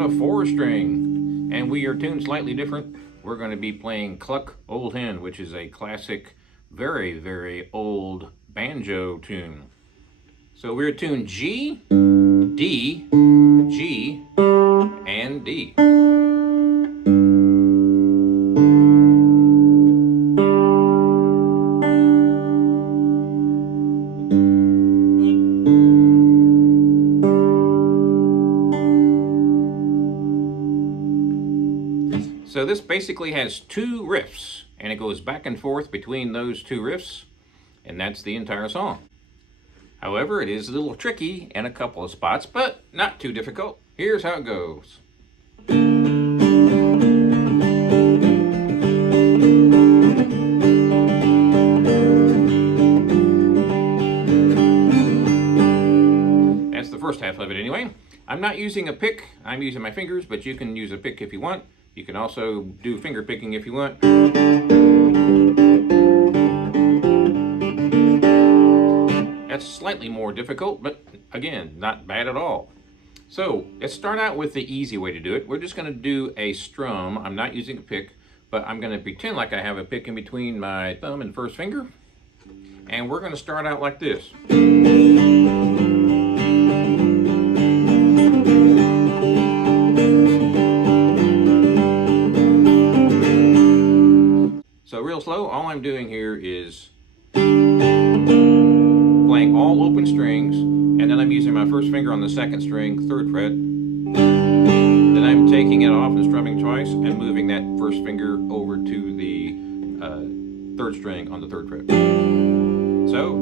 on a 4-string, and we are tuned slightly different. We're going to be playing Cluck Old Hen, which is a classic, very, very old banjo tune. So we're tuned G, D, G, and D. So this basically has 2 riffs, and it goes back and forth between those 2 riffs, and that's the entire song. However, it is a little tricky in a couple of spots, but not too difficult. Here's how it goes. That's the first half of it anyway. I'm not using a pick, I'm using my fingers, but you can use a pick if you want. You can also do finger picking if you want. That's slightly more difficult, but again, not bad at all. So let's start out with the easy way to do it. We're just going to do a strum. I'm not using a pick, but I'm going to pretend like I have a pick in between my thumb and first finger. And we're going to start out like this. So real slow, all I'm doing here is playing all open strings, and then I'm using my first finger on the 2nd string, 3rd fret. Then I'm taking it off and strumming twice and moving that first finger over to the 3rd string on the 3rd fret. So.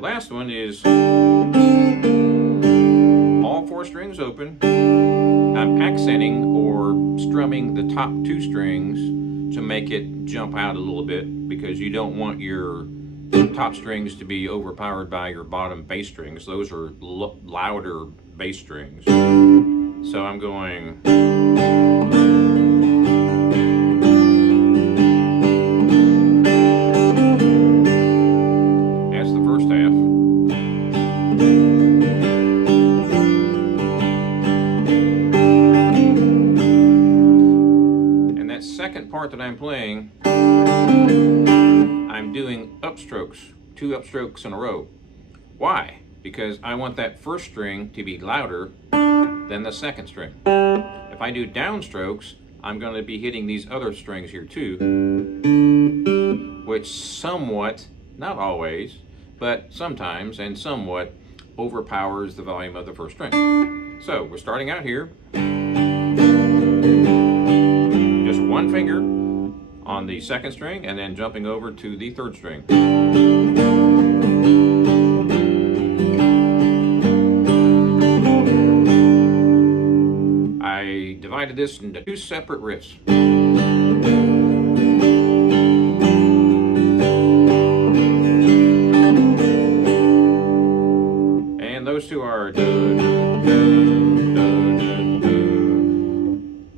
Last one is all 4 strings open. I'm accenting or strumming the top 2 strings to make it jump out a little bit, because you don't want your top strings to be overpowered by your bottom bass strings. Those are louder bass strings. So I'm going. Second part that I'm playing, I'm doing upstrokes, 2 upstrokes in a row. Why? Because I want that first string to be louder than the 2nd string. If I do downstrokes, I'm going to be hitting these other strings here too, which somewhat, not always, but sometimes and somewhat overpowers the volume of the first string. So we're starting out here. One finger on the 2nd string and then jumping over to the 3rd string. I divided this into 2 separate riffs. And those 2 are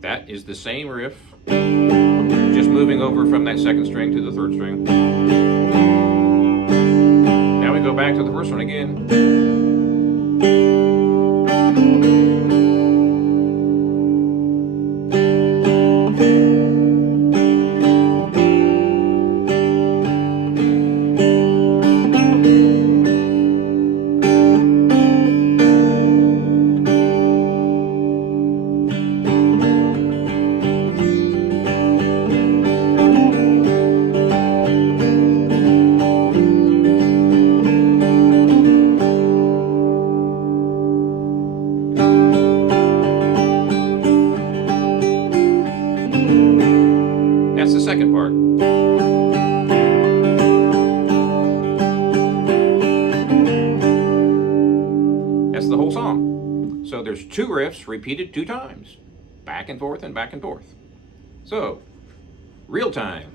that is the same riff, just moving over from that 2nd string to the 3rd string. Now we go back to the first one again. second part. That's the whole song. So there's two riffs repeated 2 times, back back and forth and back and forth. So, real time.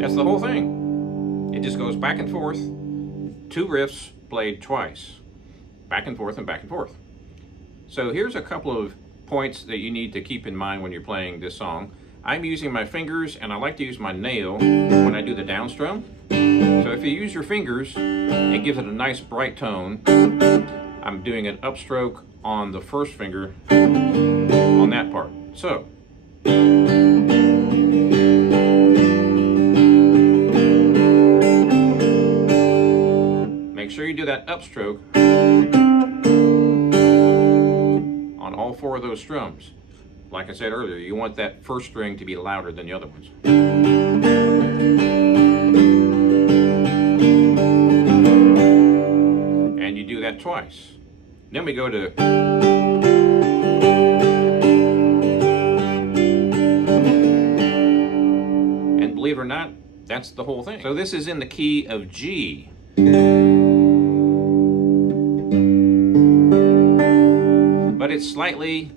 That's the whole thing. It just goes back and forth, two riffs played twice, back and forth and back and forth. So here's a couple of points that you need to keep in mind when you're playing this song. I'm using my fingers, and I like to use my nail when I do the down strum. So if you use your fingers, it gives it a nice bright tone. I'm doing an upstroke on the first finger on that part. So make sure you do that upstroke on all four of those strums. Like I said earlier, you want that first string to be louder than the other ones. And you do that twice. Then we go to and believe it or not, that's the whole thing. So this is in the key of G. But it's slightly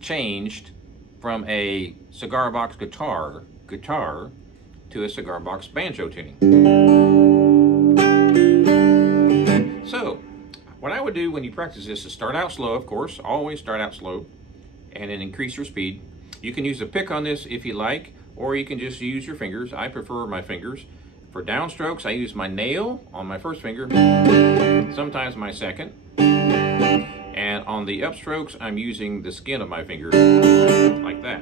changed from a cigar box guitar to a cigar box banjo tuning. So what I would do when you practice this is start out slow, of course, always start out slow, and then increase your speed. You can use a pick on this if you like, or you can just use your fingers. I prefer my fingers. For downstrokes, I use my nail on my first finger, sometimes my second. And on the upstrokes, I'm using the skin of my finger, like that.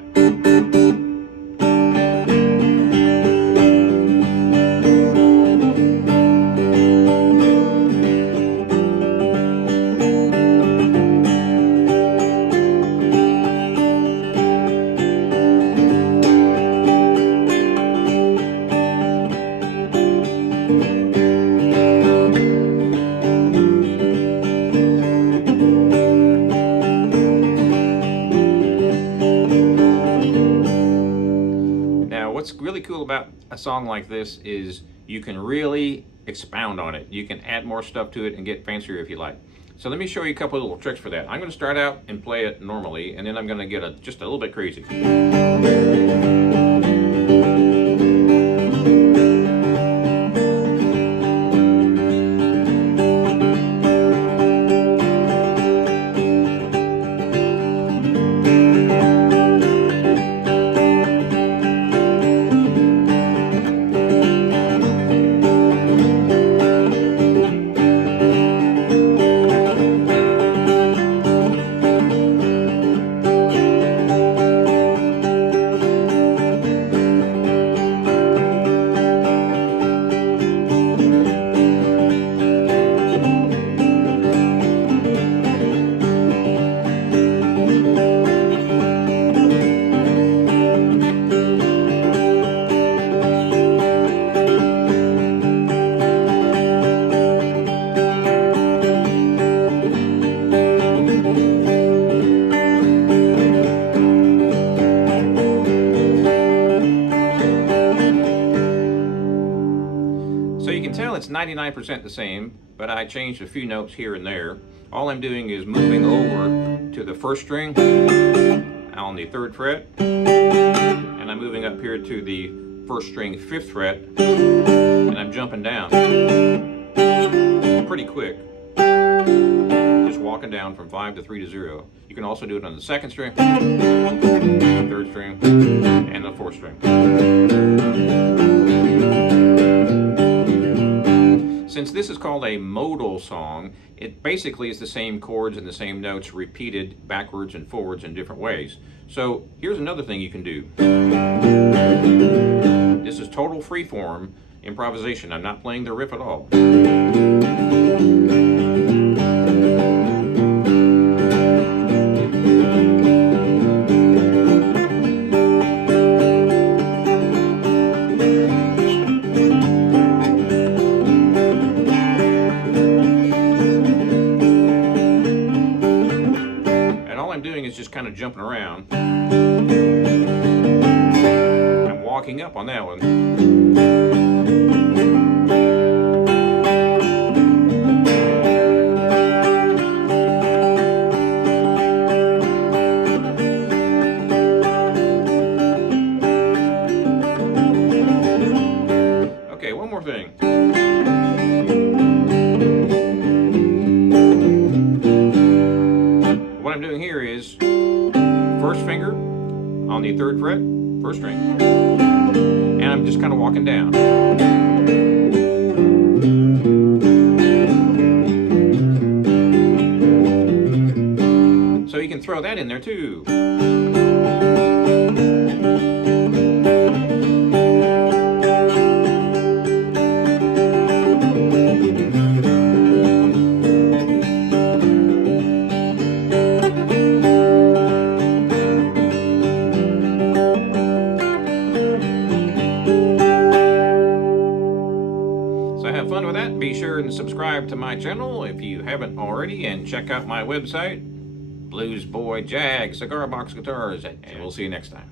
What's really cool about a song like this is you can really expound on it. You can add more stuff to it and get fancier if you like. So let me show you a couple of little tricks for that. I'm going to start out and play it normally, and then I'm going to get just a little bit crazy. It's 99% the same, but I changed a few notes here and there. All I'm doing is moving over to the first string on the 3rd fret, and I'm moving up here to the first string 5th fret, and I'm jumping down pretty quick, just walking down from 5 to 3 to 0. You can also do it on the 2nd string, 3rd string, and the 4th string. Since this is called a modal song, it basically is the same chords and the same notes repeated backwards and forwards in different ways. So here's another thing you can do. This is total freeform. improvisation. I'm not playing the riff at all. Is just kind of jumping around. I'm walking up on that one. Okay, one more thing. What I'm doing here is first finger on the 3rd fret, 1st string, and I'm just kind of walking down. So you can throw that in there too. Have fun with that. Be sure and subscribe to my channel if you haven't already, and check out my website, Bluesboyjag, Cigar Box Guitars, and we'll see you next time.